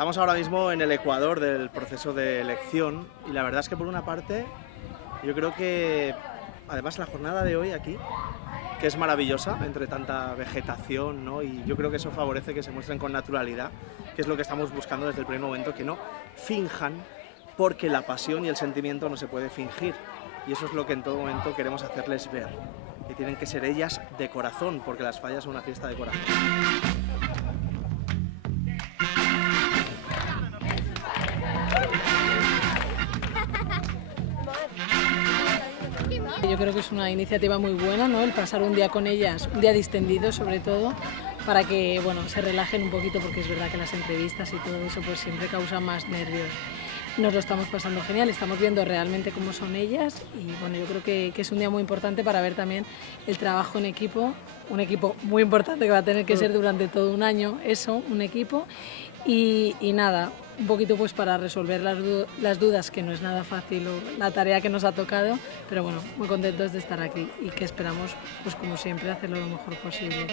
Estamos ahora mismo en el ecuador del proceso de elección y la verdad es que por una parte yo creo que además la jornada de hoy aquí, que es maravillosa entre tanta vegetación, ¿no? Y yo creo que eso favorece que se muestren con naturalidad, que es lo que estamos buscando desde el primer momento, que no finjan, porque la pasión y el sentimiento no se puede fingir. Y eso es lo que en todo momento queremos hacerles ver, que tienen que ser ellas de corazón, porque las fallas son una fiesta de corazón. Yo creo que es una iniciativa muy buena, ¿no? El pasar un día con ellas, un día distendido sobre todo, para que bueno, se relajen un poquito, porque es verdad que las entrevistas y todo eso pues siempre causa más nervios. Nos lo estamos pasando genial, estamos viendo realmente cómo son ellas y bueno, yo creo que es un día muy importante para ver también el trabajo en equipo, un equipo muy importante que va a tener que ser durante todo un año, eso, un equipo y nada, un poquito pues para resolver las dudas, que no es nada fácil la tarea que nos ha tocado, pero bueno, muy contentos de estar aquí y que esperamos pues como siempre hacerlo lo mejor posible.